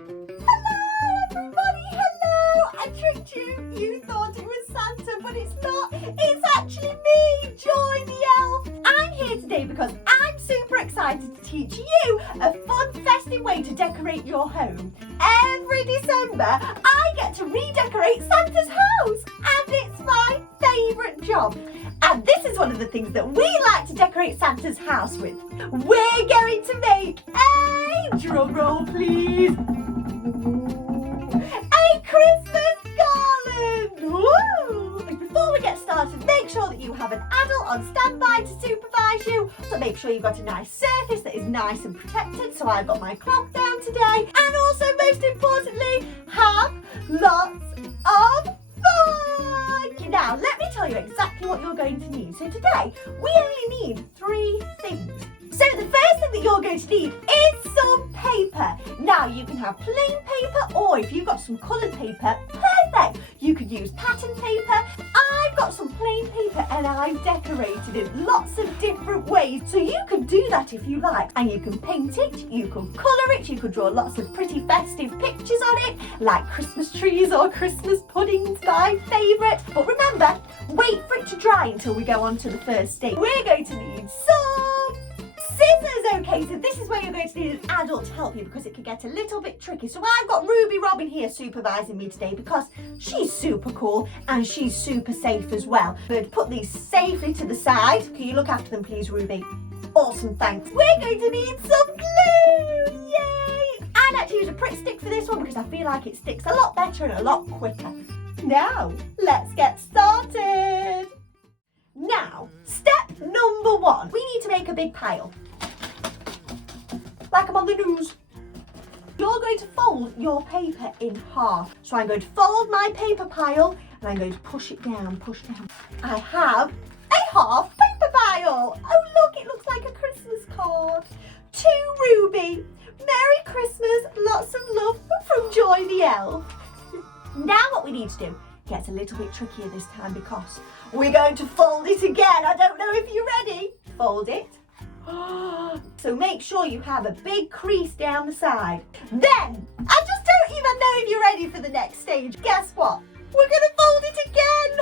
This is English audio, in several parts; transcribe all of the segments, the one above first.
Hello everybody, hello! I tricked you. You thought it was Santa, but it's not. It's actually me, Joy the Elf. I'm here today because I'm super excited to teach you a fun, festive way to decorate your home. Every December, I get to redecorate Santa's house, and it's my favourite job. And this is one of the things that we like to decorate Santa's house with. We're going to make a, drum roll please, a Christmas garland! Woo! Before we get started, make sure that you have an adult on standby to supervise you. So make sure you've got a nice surface that is nice and protected. So I've got my cloth down today. And also, most importantly, have lots of fun! Now, let me tell you exactly what you're going to need. So today, we only need 3 things. So the first thing that you're going to need is some paper. Now, you can have plain paper, or if you've got some coloured paper, perfect. You could use pattern paper. I've got some plain paper and I've decorated it lots of different ways. So you can do that if you like. And you can paint it, you can colour it, you could draw lots of pretty festive pictures on it, like Christmas trees or Christmas puddings, my favourite. But remember, wait for it to dry until we go on to the first stage. We're going to need some scissors. Okay, so this is where you're going to need an adult to help you because it can get a little bit tricky. So I've got Ruby Robin here supervising me today because she's super cool and she's super safe as well. I'm going to put these safely to the side. Can you look after them please, Ruby? Awesome, thanks. We're going to need some glue. Yay! I'd actually use a Pritt stick for this one because I feel like it sticks a lot better and a lot quicker. Now, let's get started. Now, step number 1. We need to make a big pile. Like I'm on the news. You're going to fold your paper in half. So I'm going to fold my paper pile and I'm going to push it down, push down. I have a half paper pile. Oh look, it looks like a Christmas card. To Ruby, Merry Christmas, lots of love from Joy the Elf. Now what we need to do gets a little bit trickier this time because we're going to fold it again. I don't know if you're ready. Fold it. So make sure you have a big crease down the side. Then, I just don't even know if you're ready for the next stage. Guess what? We're going to fold it again.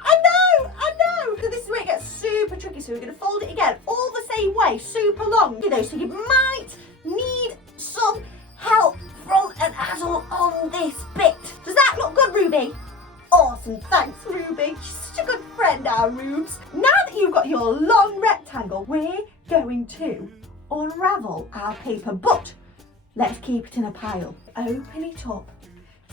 I know. So this is where it gets super tricky. So we're going to fold it again, all the same way, super long. You know, so you might need some help from an adult on this bit. Does that look good, Ruby? Awesome, thanks Ruby. She's such a good friend, our Rubes. Now that you've got your long rectangle, we're going to unravel our paper, but let's keep it in a pile. Open it up.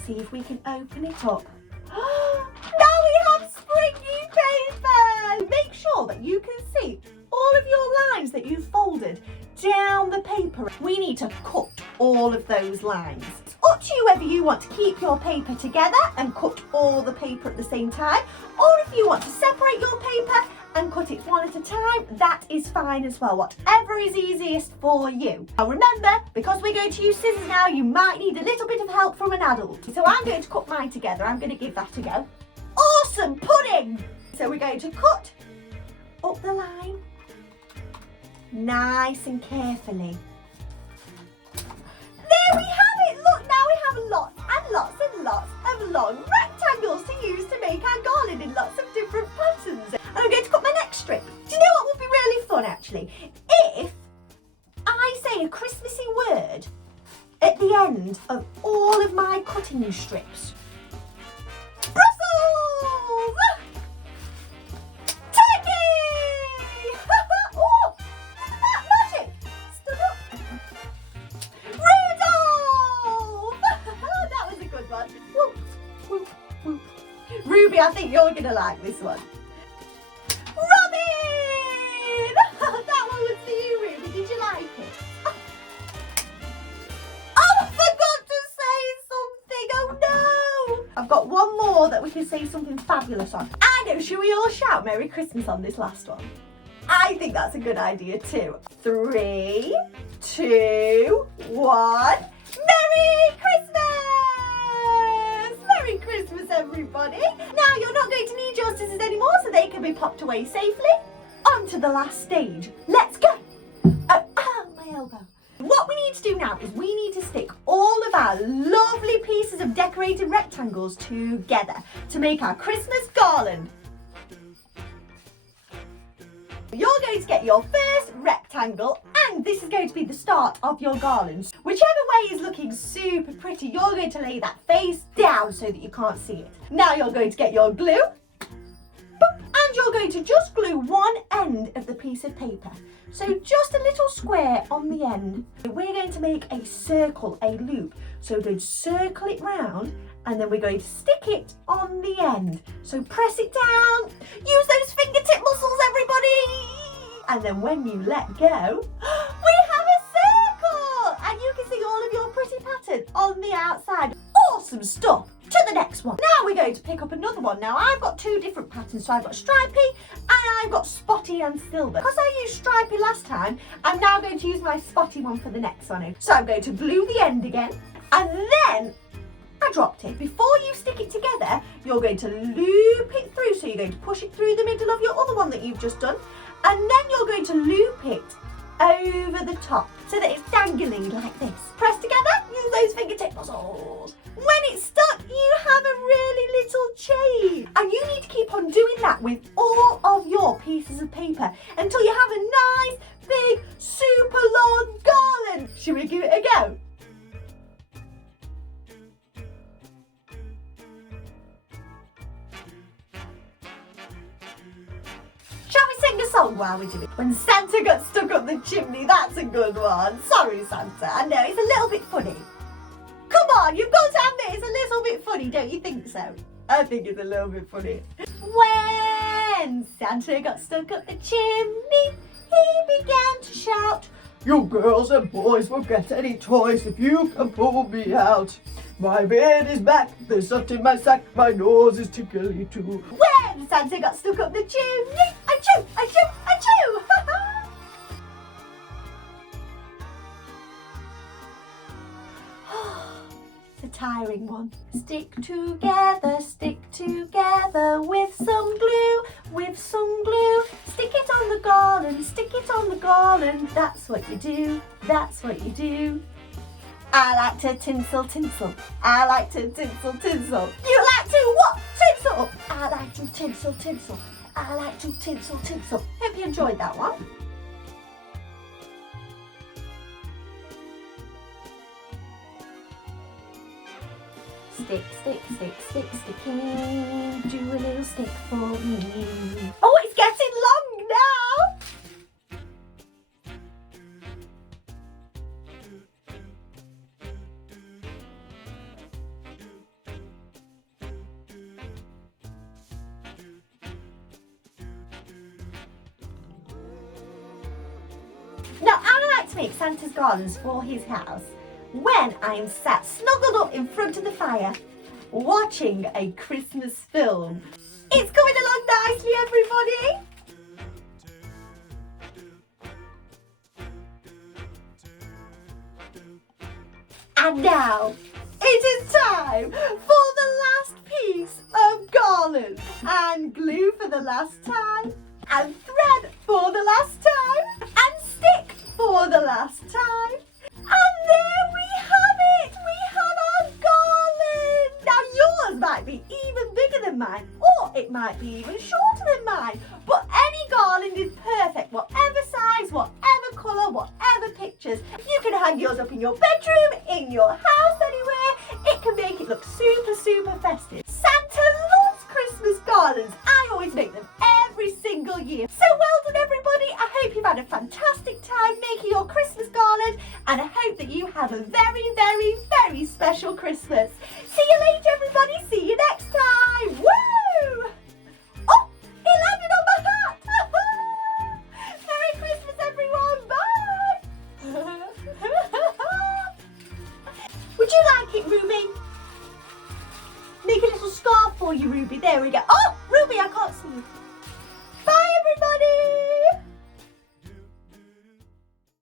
See if we can open it up. Now we have springy paper! Make sure that you can see all of your lines that you've folded down the paper. We need to cut all of those lines. It's up to you whether you want to keep your paper together and cut all the paper at the same time, or if you want to separate your paper and cut it one at a time, that is fine as well. Whatever is easiest for you. Now remember, because we're going to use scissors now, you might need a little bit of help from an adult. So I'm going to cut mine together. I'm going to give that a go. Awesome pudding! So we're going to cut up the line nice and carefully. There we have it! Look, now we have lots and lots and lots of long rectangles to use to make our garland in lots of different patterns. And I'm going to cut my next strip. Do you know what would be really fun actually? If I say a Christmassy word at the end of all of my cutting strips. Brussels! Turkey! Oh, isn't that magic? Stood up. Rudolph! That was a good one. Woo, woo, woo. Ruby, I think you're going to like this one. Robin! That one was for you, Ruby. Did you like it? Oh, I forgot to say something. Oh no! I've got one more that we can say something fabulous on. I know, should we all shout Merry Christmas on this last one? I think that's a good idea too. 3, 2, 1. Merry Christmas! Merry Christmas, everybody. Now, you're not going to need your scissors anymore, so they can be popped away safely. On to the last stage. Let's go. Oh, my elbow. What we need to do now is we need to stick all of our our lovely pieces of decorated rectangles together to make our Christmas garland. You're going to get your first rectangle, and this is going to be the start of your garlands. Whichever way is looking super pretty, you're going to lay that face down so that you can't see it. Now you're going to get your glue, and you're going to just glue one end of the piece of paper. So just a little square on the end. We're going to make a circle, a loop. So we're going to circle it round, and then we're going to stick it on the end. So press it down. Use those fingertip muscles, everybody. And then when you let go, we have a circle. And you can see all of your pretty pattern on the outside. Awesome stuff. To the next one. Now we're going to pick up another one. Now I've got two different patterns. So I've got stripy and I've got spotty and silver. Because I used stripy last time, I'm now going to use my spotty one for the next one. So I'm going to glue the end again, and then I dropped it. Before you stick it together, you're going to loop it through. So you're going to push it through the middle of your other one that you've just done, and then you're going to loop it over the top so that it's dangling like this. Press together, use those fingertip muscles. When it's stuck, you have a really little chain. And you need to keep on doing that with all of your pieces of paper until you have a nice, big, super long garland. Should we give it a go? Shall we sing a song while we do it? When Santa got stuck up the chimney, that's a good one. Sorry, Santa. I know, it's a little bit funny. Come on, you've got to admit it's a little bit funny, don't you think so? I think it's a little bit funny. When Santa got stuck up the chimney, he began to shout, "You girls and boys won't get any toys if you can pull me out. My beard is back, there's salt in my sack, my nose is tickly too." When Santa got stuck up the chimney, achoo, achoo, achoo! It's a tiring one. Stick together with some glue, with some glue. Stick it on the garland, stick it on the garland. That's what you do, that's what you do. I like to tinsel, tinsel. I like to tinsel, tinsel. You like to what? Tinsel. I like to tinsel, tinsel. I like to tinsel, tinsel. Hope you enjoyed that one. Stick, stick, stick, stick, sticking. Do a little stick for me. Oh, it's getting long now. Now, I like to make Santa's garlands for his house when I'm sat snuggled up in front of the fire watching a Christmas film. It's coming along nicely, everybody. And now it is time for the last piece of garland, and glue for the last time, and thread for the last time, and stick for the last time. And there we have it! We have our garland! Now yours might be even bigger than mine, or it might be even shorter than mine, but any garland is perfect, whatever size, whatever colour, whatever pictures. You can hang yours up in your bedroom, in your house, anywhere. It can make it look super, super festive. Santa loves Christmas garlands. I always make them every single year. So well done, everybody. I hope you've had a fantastic time making your Christmas garland, and I hope that you have a very, very, very special Christmas. See you later, everybody. See you next time. Woo! Oh, it landed on my hat. Merry Christmas, everyone. Bye. Would you like it, Ruby? Make a little scarf for you, Ruby. There we go. Oh, Ruby, I can't see you.